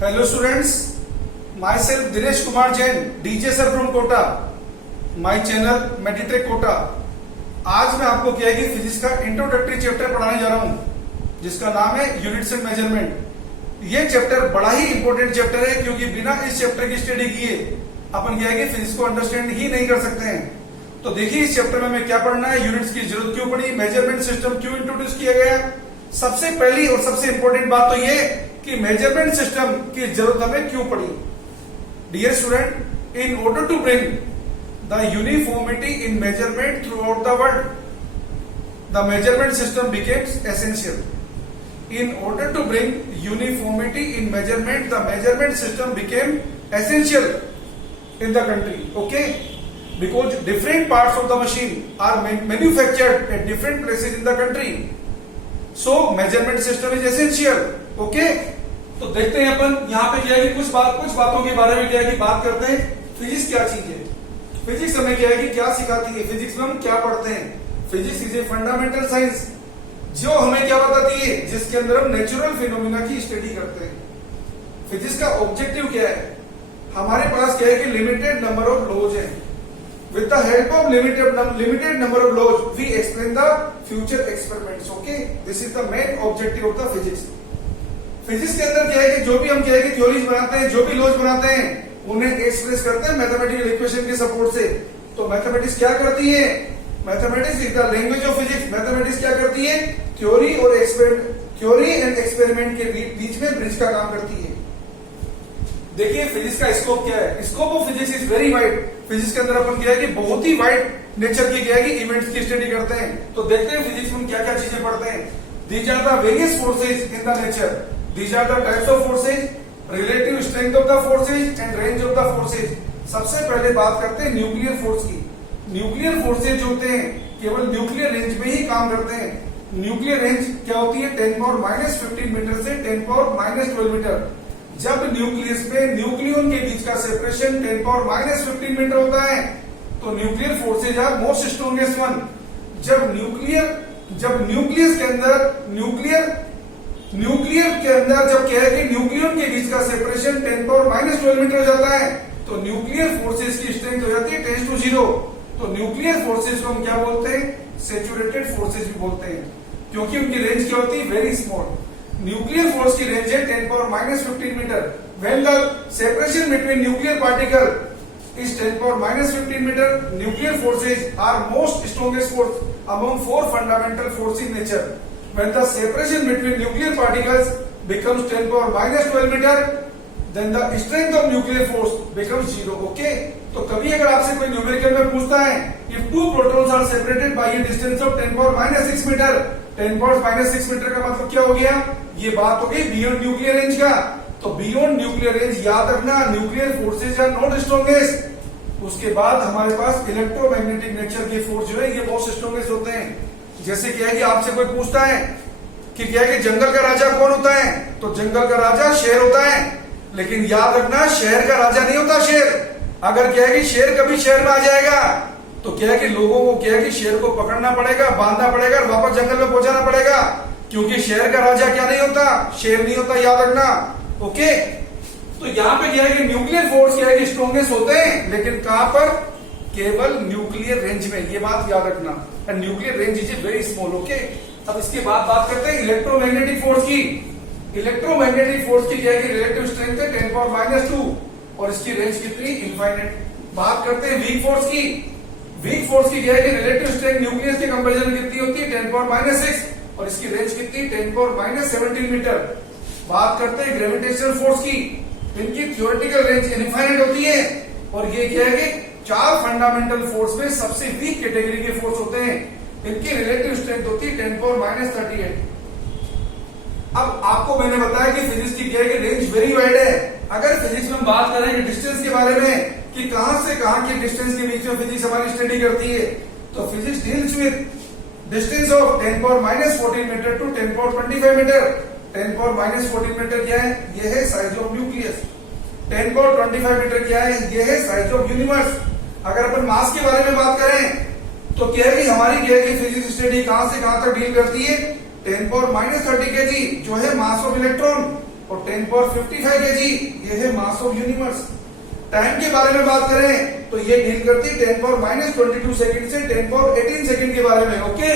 Hello students, myself Dinesh Kumar Jain, DJ sir from Kota, my channel Meditech Kota। आज मैं आपको क्या है कि फिजिक्स का इंट्रोडक्टरी चैप्टर पढ़ाने जा रहा हूं जिसका नाम है यूनिट्स एंड मेजरमेंट। ये चैप्टर बड़ा ही इंपॉर्टेंट चैप्टर है क्योंकि बिना इस चैप्टर की स्टडी किए अपन क्या है कि फिजिक्स को अंडरस्टैंड ही नहीं कर सकते हैं। तो देखिए इस चैप्टर में हमें क्या पढ़ना है, यूनिट्स की जरूरत क्यों पड़ी, मेजरमेंट सिस्टम क्यों इंट्रोड्यूस किया गया। सबसे पहली और सबसे इंपॉर्टेंट बात तो ये कि मेजरमेंट सिस्टम की जरूरत हमें क्यों पड़ी। Dear student, in order to bring the uniformity in measurement throughout the world, the measurement system becomes essential. In order to bring uniformity in measurement, the measurement system became essential in the country. Okay, because different parts of the machine are manufactured at different places in the country, so measurement system is essential. Okay, तो देखते हैं अपन यहाँ पे क्या है कि कुछ बातों के बारे में क्या है कि बात करते हैं। फिजिक्स क्या चीज है, फिजिक्स हमें क्या है कि क्या सिखाती है, फिजिक्स में हम क्या पढ़ते हैं। Physics is a fundamental science जो हमें क्या बताती है, जिसके अंदर हम नेचुरल फिनोमिना की स्टडी करते हैं। फिजिक्स का ऑब्जेक्टिव क्या है, हमारे पास क्या है कि लिमिटेड नंबर ऑफ लॉज है। With the help of limited number of laws we explain the future experiments. Okay, this is the main objective of the physics. Physics के अंदर क्या है कि जो भी हम क्या है कि थ्योरीज बनाते हैं, जो भी लॉज बनाते हैं, उन्हें एक्सप्रेस करते हैं मैथमेटिकल इक्वेशन के सपोर्ट से। तो मैथमेटिक्स क्या करती है, mathematics is the language of physics. Mathematics क्या करती है, थ्योरी एंड एक्सपेरिमेंट के बीच में ब्रिज का काम करती है। देखिए फिजिक्स का स्कोप क्या है, scope of physics is very wide. Physics के अंदर अपन क्या है कि बहुत ही वाइड नेचर की क्या है कि इवेंट्स की स्टडी करते हैं। तो देखते हैं फिजिक्स में क्या क्या चीजें पढ़ते हैं। These are the various forces in the nature, these are the types of forces, relative strength of the forces and range of the forces. सबसे पहले बात करते हैं न्यूक्लियर फोर्स की। न्यूक्लियर फोर्सेज जो होते हैं केवल न्यूक्लियर रेंज में ही काम करते हैं। न्यूक्लियर रेंज क्या होती है, 10⁻⁻15 मीटर से 10⁻⁻12 मीटर। जब न्यूक्लियस में न्यूक्लियन के बीच का सेपरेशन 10⁻⁻15 मीटर होता है तो nuclear forces are most strongest one. जब न्यूक्लियस के अंदर जब क्या है कि न्यूक्लियन के बीच का सेपरेशन 10⁻12 मीटर हो जाता है तो न्यूक्लियर फोर्सेज की स्ट्रेंथ हो जाती है 10⁻0। तो न्यूक्लियर फोर्सेज को हम क्या बोलते हैं, सैचुरेटेड फोर्सेज भी बोलते हैं, क्योंकि उनकी रेंज क्या होती है, वेरी स्मॉल। न्यूक्लियर फोर्स की रेंज है 10⁻⁻15 meter. When the separation between nuclear particle is 10⁻⁻15 meter, nuclear forces are most strongest force among 4 fundamental force in nature. When the separation between nuclear particles becomes 10⁻⁻12 meter, then the strength of nuclear force becomes 0. Okay, तो कभी अगर आपसे कोई numerical में पूछता है if two protons are separated by a distance of 10⁻⁻6 meter, 10⁻⁻6 meter का मतलब क्या हो गया, ये बात हो गई बियॉन्ड न्यूक्लियर रेंज का। तो बियॉन्ड न्यूक्लियर रेंज याद रखना, nuclear forces are not strongest. उसके बाद हमारे पास इलेक्ट्रोमैग्नेटिक नेचर के फोर्स जो है ये बहुत स्ट्रॉन्गेस्ट होते हैं। जैसे क्या है कि आपसे कोई पूछता है कि क्या है कि जंगल का राजा कौन होता है, तो जंगल का राजा शेर होता है। लेकिन याद रखना शहर का राजा नहीं होता शेर। अगर क्या है कि शेर कभी शहर में आ जाएगा तो क्या है कि लोगों को क्या है कि शेर को पकड़ना पड़ेगा, बांधना पड़ेगा और वापस जंगल में पहुंचाना पड़ेगा, क्योंकि शहर का राजा क्या नहीं होता, शेर नहीं होता, याद रखना। ओके, तो यहाँ पे क्या है कि न्यूक्लियर फोर्स क्या है कि स्ट्रॉन्गेस्ट होते हैं, लेकिन कहां पर, केवल न्यूक्लियर रेंज में, ये बात याद रखना। And nuclear range is very small. Okay, अब इसके बाद बात करते हैं इलेक्ट्रोमैग्नेटिक फोर्स की। इलेक्ट्रोमैग्नेटिक फोर्स की क्या है कि रिलेटिव स्ट्रेंथ है 10⁻⁻2 और इसकी रेंज कितनी, इनफाइनाइट। बात करते हैं वीक फोर्स की। वीक फोर्स की क्या है कि रिलेटिव स्ट्रेंथ न्यूक्लियस के कंपैरिजन में कितनी होती है, 10⁻6 और इसकी रेंज कितनी, 10⁻17 मीटर। बात करते हैं ग्रेविटेशनल फोर्स की, इनकी थ्योरेटिकल रेंज इनफाइनाइट होती है और ये क्या है कि 4 फंडामेंटल फोर्स में सबसे वीक कैटेगरी के फोर्स होते हैं। इनकी रिलेटिव स्ट्रेंथ होती है 10⁻38। अब आपको मैंने बताया कि फिजिक्स की क्या है कि रेंज वेरी वाइड है। अगर फिजिक्स में बात करें डिस्टेंस के बारे में कि कहां से कहां की डिस्टेंस के बीच में फिजिक्स हमारी स्टडी करती है, तो physics deals with distance of 10⁻⁻14 meter to 10⁻25 meter. 10⁻⁻14 meter क्या है, ये है साइज ऑफ न्यूक्लियस। 10⁻25 मीटर क्या है, ये है साइज ऑफ यूनिवर्स। अगर अपन मास के बारे में बात करें तो क्या है कि हमारी क्या है कि फिजिक्स स्टडी कहां से कहां तक डील करती है, 10⁻30 kg जो है मास ऑफ इलेक्ट्रॉन। और 10 पावर 55 केजी ये है मास ऑफ यूनिवर्स। टाइम के बारे में बात करें तो ये डील करती है 10 पावर -22 सेकंड से 10 पावर 18 सेकंड के बारे में। ओके,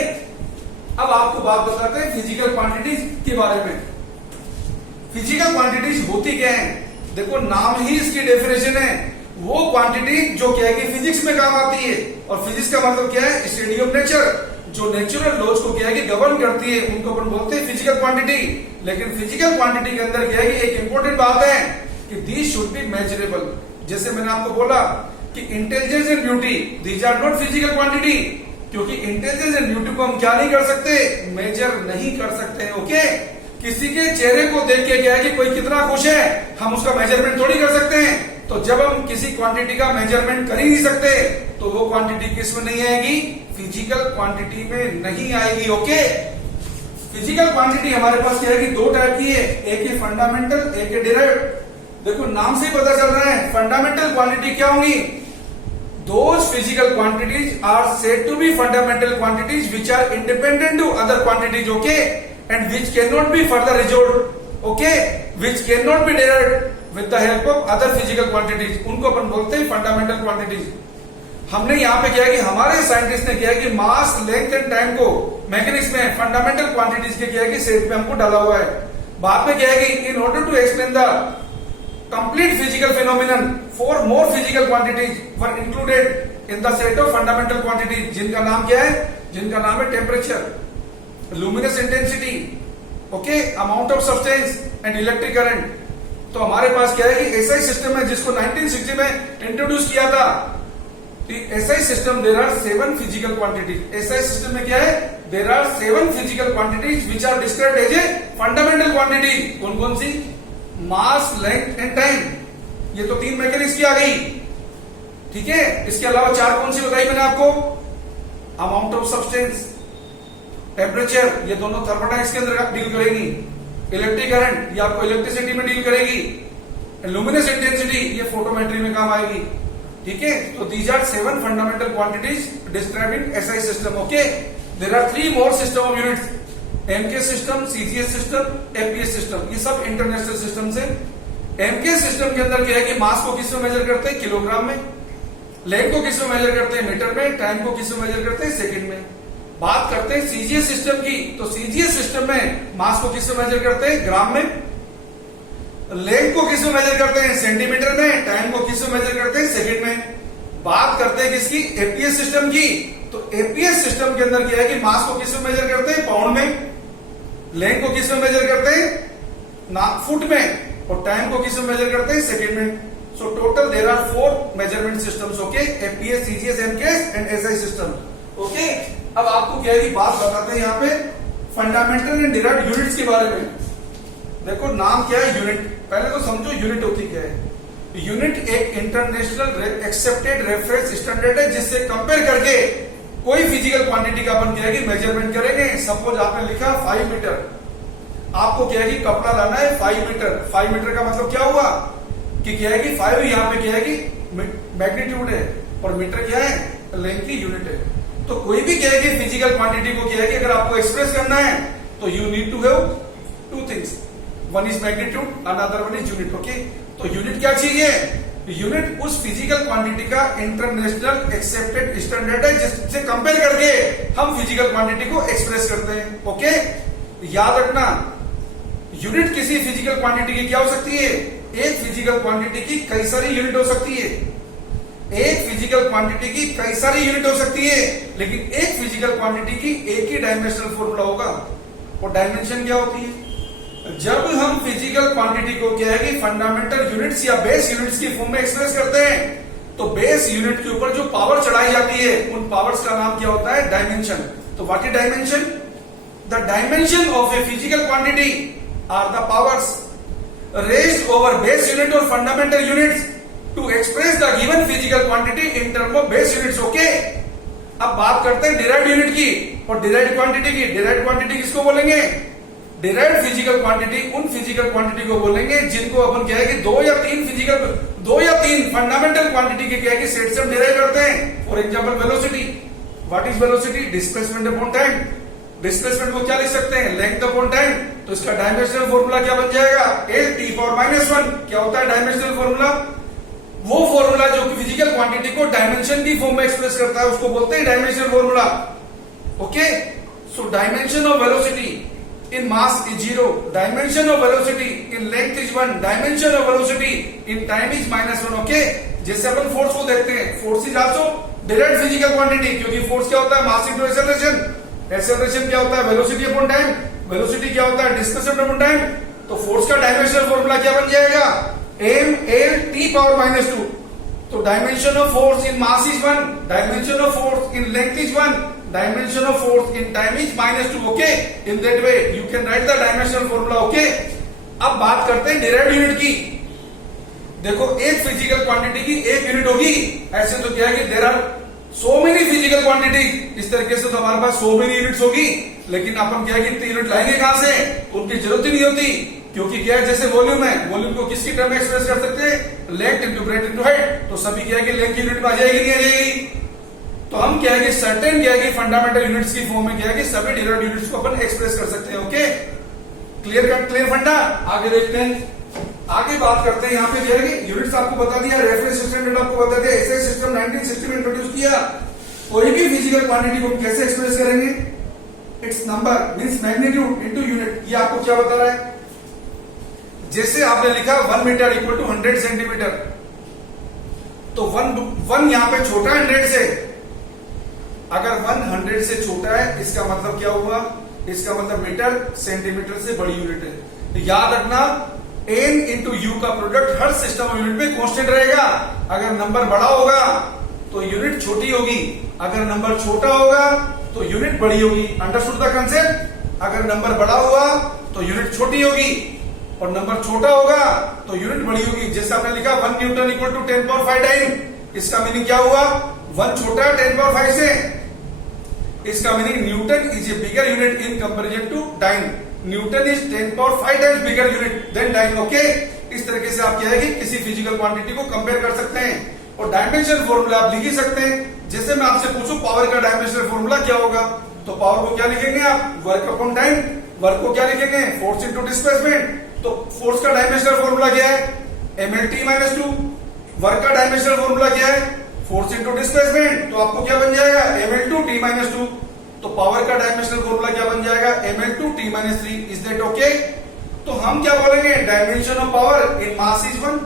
अब आपको बात बताते हैं फिजिकल क्वांटिटीज के बारे में। फिजिकल क्वांटिटीज होती क्या है? देखो, नाम ही इसकी डेफिनेशन है, वो क्वांटिटी जो क्या है कि फिजिक्स में काम आती है। और फिजिक्स का मतलब क्या है? स्टडी ऑफ नेचर, जो नेचुरल लॉज को क्या है कि गवर्न करती है, उनको अपन बोलते हैं फिजिकल क्वांटिटी। लेकिन फिजिकल क्वांटिटी के अंदर क्या है कि एक इंपॉर्टेंट बात है कि दीज शुड बी मेजरेबल। जैसे मैंने आपको बोला कि intelligence and beauty these are not physical quantity, क्योंकि इंटेलिजेंस एंड ब्यूटी को हम क्या नहीं कर सकते? मेजर नहीं कर सकते। ओके, किसी के चेहरे को देख के क्या है कि कोई कितना खुश है, हम उसका मेजरमेंट थोड़ी कर सकते हैं। तो जब हम किसी क्वांटिटी का मेजरमेंट कर ही नहीं सकते तो वो क्वांटिटी किस में नहीं आएगी? फिजिकल क्वांटिटी में नहीं आएगी। ओके, फिजिकल क्वांटिटी हमारे पास क्या है कि दो टाइप की है, एक है फंडामेंटल, एक है डिराइव्ड। देखो, नाम से ही पता चल रहा है फंडामेंटल क्वांटिटी क्या होंगी? Those physical quantities are said to be fundamental quantities which are independent to other quantities, okay, and which cannot be further resolved, okay, which cannot be derived with the help of other physical quantities. उनको अपन बोलते हैं fundamental quantities. हमने यहाँ पे क्या है कि हमारे साइंटिस्ट ने क्या है कि मास, लेंथ एंड टाइम को मैकेनिक्स में फंडामेंटल क्वांटिटीज के क्या है कि सेट में हमको डाला हुआ है। बाद में क्या है कि in order to explain the complete physical phenomenon, four more physical quantities were included in the set of fundamental quantities, जिनका नाम क्या है? जिनका नाम है temperature, luminous intensity, okay, amount of substance and electric current। तो हमारे पास क्या है कि एसआई सिस्टम है जिसको 1960 में इंट्रोड्यूस किया था। SI system there are 7 physical quantities. SI system में क्या है? There are 7 physical quantities which are described as a fundamental quantity. कौन कौन सी? मास, लेंथ एंड टाइम, ये तो 3 मैकेनिक्स की आ गई, ठीक है। इसके अलावा 4 कौन सी बताई मैंने आपको? अमाउंट ऑफ सब्सटेंस, टेम्परेचर, ये दोनों थर्मोडायनेमिक्स के अंदर डील करेगी। इलेक्ट्रिक करंट, ये आपको इलेक्ट्रिसिटी में डील करेगी। लुमिनस इंटेंसिटी, ये फोटोमेट्री में काम आएगी, ठीक है। तो these are 7 fundamental quantities describe in SI system. Okay, there are 3 more system of units, MK system, CGS system, APS system, ये सब इंटरनेशनल सिस्टम है। एमके सिस्टम के अंदर क्या है कि मास को किस में मेजर करते हैं? किलोग्राम में। लेंथ को किस में मेजर करते हैं? मीटर में। टाइम को किस में मेजर करते हैं? सेकंड में। बात करते हैं सीजीएस सिस्टम की, तो सीजीएस सिस्टम में मास को किस में मेजर करते हैं? ग्राम में। लेंथ को किस में मेजर करते हैं? सेंटीमीटर में। टाइम को किस में मेजर करते हैं? सेकंड में। बात करते हैं किसकी? एपीएस सिस्टम की, तो एपीएस सिस्टम के अंदर क्या है कि मास को किस में मेजर करते हैं? पाउंड में। लेंथ को किस में मेजर करते हैं? फुट में। और टाइम को किस में मेजर करते हैं? सेकंड में। So total there are 4 measurement systems, okay, APS, CGS, MKS and SI system. Okay, अब आपको क्या है कि बात बताते हैं यहाँ पे फंडामेंटल एंड डिराइव्ड यूनिट्स के बारे में। देखो, नाम क्या है? यूनिट। पहले तो समझो यूनिट होती क्या है। यूनिट एक इंटरनेशनल एक्सेप्टेड रेफरेंस स्टैंडर्ड है जिससे कंपेयर करके कोई फिजिकल क्वांटिटी का अपन क्या है कि मेजरमेंट करेंगे। सपोज आपने लिखा 5 मीटर, आपको क्या है कि कपड़ा लाना है 5 मीटर। 5 मीटर का मतलब क्या हुआ कि क्या है कि 5 यहाँ पे क्या है कि मैग्नीट्यूड है और मीटर क्या है? लेंथ की यूनिट है। तो कोई भी क्या है कि फिजिकल क्वांटिटी को क्या है कि अगर आपको एक्सप्रेस करना है तो you need to have 2 things, one is magnitude, another one is unit. Okay, तो यूनिट क्या चीज है? यूनिट उस फिजिकल क्वांटिटी का इंटरनेशनल एक्सेप्टेड स्टैंडर्ड है जिससे कंपेयर करके हम फिजिकल क्वांटिटी को एक्सप्रेस करते हैं। ओके, याद रखना, यूनिट किसी फिजिकल क्वांटिटी की क्या हो सकती है? एक फिजिकल क्वांटिटी की कई सारी यूनिट हो सकती है। एक फिजिकल क्वांटिटी की कई सारी यूनिट हो सकती है, लेकिन एक फिजिकल क्वांटिटी की एक ही डायमेंशनल फॉर्मूला होगा। और डायमेंशन क्या होती है? जब हम फिजिकल क्वांटिटी को क्या है कि फंडामेंटल यूनिट्स या बेस यूनिट्स की फॉर्म में एक्सप्रेस करते हैं, तो बेस यूनिट के ऊपर जो पावर चढ़ाई जाती है उन पावर्स का नाम क्या होता है? डायमेंशन। तो what is dimension? The dimension of a physical quantity are the powers raised over base unit और fundamental units to express the given physical quantity in term of base units. Okay, अब बात करते हैं derived unit की और derived quantity की। Derived quantity किसको बोलेंगे? डिराइव्ड फिजिकल क्वांटिटी उन फिजिकल क्वांटिटी को बोलेंगे जिनको अपन क्या है कि 2 या 3 फंडामेंटल क्वांटिटी के क्या है कि सेट से हम डिराइव करते हैं। For example velocity. What is velocity? Displacement upon time. Displacement को क्या लिख सकते हैं? Length upon time. तो इसका डायमेंशनल फॉर्मूला क्या बन जाएगा, L T पावर -1। क्या होता है डायमेंशनल फॉर्मूला, वो फॉर्मूला जो कि फिजिकल क्वांटिटी को डायमेंशन की फॉर्म में एक्सप्रेस करता है उसको बोलते हैं dimensional formula. Okay, so dimension of velocity in mass is 0, dimension of velocity in length is 1, dimension of velocity in time is -1। Okay, जैसे अपन फोर्स को देखते हैं, force is also direct physical quantity, क्योंकि फोर्स क्या होता है, mass into acceleration, acceleration क्या होता है, वेलोसिटी अपॉन टाइम, वेलोसिटी क्या होता है, डिस्प्लेसमेंट अपॉन टाइम। तो फोर्स का डायमेंशनल फॉर्मूला क्या बन जाएगा, mL T पावर -2। तो dimension of force in mass is 1, dimension of force in length is 1, dimension of force in time is -2। okay, in that way you can write the dimensional formula। okay, अब बात करते हैं derived unit की। देखो, एक physical quantity की एक unit होगी, ऐसे तो क्या है कि there are so many physical quantity, इस तरीके से तो हमारे पास सो मेनी यूनिट्स होगी, लेकिन अपन क्या है कि इतनी यूनिट लाएंगे कहां से, उनकी जरूरत ही नहीं होती, क्योंकि क्या है, जैसे वॉल्यूम है, वॉल्यूम को किसकी टर्म में एक्सप्रेस कर सकते हैं, length into breadth into height. तो सभी क्या है कि लेंथ की यूनिट में आ जाएगी, नहीं आ जाएगी। तो हम क्या है कि सर्टेन क्या है कि फंडामेंटल यूनिट्स की फॉर्म में क्या है कि सभी डिराइव्ड यूनिट्स को अपन एक्सप्रेस कर सकते हैं। ओके, क्लियर कट, क्लियर फंडा। आगे देखते हैं, आगे बात करते हैं। यहाँ पे क्या है कि यूनिट्स आपको बता दिया, रेफरेंस सिस्टम आपको बता दिया, एसआई सिस्टम 1960 में इंट्रोड्यूस किया। कोई भी फिजिकल क्वांटिटी को कैसे एक्सप्रेस करेंगे, it's number means magnitude into unit. ये आपको क्या बता रहा है, जैसे आपने लिखा 1 मीटर इक्वल टू 100 सेंटीमीटर, तो 1 यहाँ पे छोटा है 100 से, अगर 100 से छोटा है इसका मतलब क्या हुआ, इसका मतलब मीटर सेंटीमीटर से बड़ी यूनिट है। तो याद रखना, n इंटू यू का product her system of unit में कांस्टेंट रहेगा। अगर नंबर बड़ा होगा तो यूनिट छोटी होगी, अगर नंबर छोटा होगा तो यूनिट बड़ी होगी। Understood the concept. अगर नंबर बड़ा हुआ तो यूनिट छोटी होगी और नंबर छोटा होगा तो यूनिट बड़ी होगी। जैसे आपने लिखा 1 newton equal to 10 power 5 time, इसका मीनिंग क्या हुआ, 1 छोटा है 10 पावर 5 से, इसका meaning newton is a bigger unit in comparison to time. Newton is 10 power 5 times bigger unit than time. Okay, इस तरीके से आप क्या है कि किसी फिजिकल क्वांटिटी को कंपेयर कर सकते हैं। और डायमेंशन फॉर्मूला आप लिख ही सकते हैं। जैसे मैं आपसे पूछूं पावर का डायमेंशनल फॉर्मूला क्या होगा, तो पावर को क्या लिखेंगे आप, वर्क अपॉन टाइम। वर्क को क्या लिखेंगे, फोर्स इनटू डिस्प्लेसमेंट। तो फोर्स का डायमेंशनल फॉर्मूला क्या है, mLT -2। वर्क का डायमेंशनल फॉर्मूला क्या है, फोर्स इनटू डिस्प्लेसमेंट। तो आपको क्या बन जाएगा, mL2T -2। तो पावर का डायमेंशनल फॉर्मूला क्या बन जाएगा, mL2T -3। Is that okay. तो हम क्या बोलेंगे, dimension of power in mass is 1,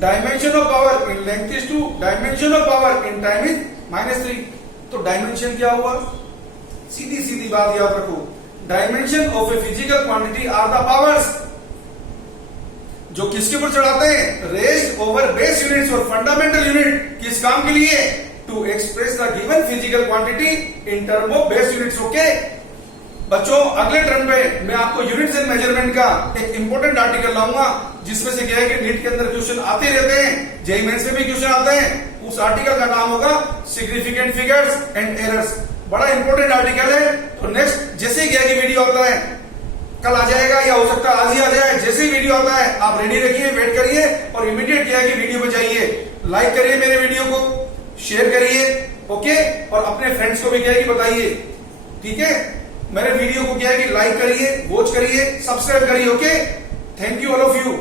dimension of power in length is 2, dimension of power in time is -3। तो डायमेंशन क्या हुआ, सीधी सीधी बात याद रखो, dimension of a physical quantity are the powers, जो किसके ऊपर चढ़ाते हैं, रेस्ड ओवर बेस यूनिट्स और फंडामेंटल यूनिट। किस काम के लिए, to express the given physical quantity in term of base units. Okay बच्चों, अगले टर्म में मैं आपको यूनिट्स एंड मेजरमेंट का एक इंपॉर्टेंट आर्टिकल लाऊंगा, जिसमें से क्या है कि नीट के अंदर क्वेश्चन आते रहते हैं, जेईई मेंस में भी क्वेश्चन आते हैं। उस आर्टिकल का नाम होगा सिग्निफिकेंट फिगर्स एंड एरर्स। बड़ा इंपॉर्टेंट आर्टिकल है। तो नेक्स्ट जैसे क्या की वीडियो आता है, कल आ जाएगा या हो सकता है आज ही आ जाए, जैसे ही वीडियो आता है आप रेडी रखिए, वेट करिए और इमीडिएट क्या है कि वीडियो पे जाइए, लाइक करिए मेरे वीडियो को, शेयर करिए। ओके, और अपने फ्रेंड्स को भी क्या है कि बताइए। ठीक है, मेरे वीडियो को क्या है कि लाइक करिए, वॉच करिए, सब्सक्राइब करिए। Okay, thank you all of you.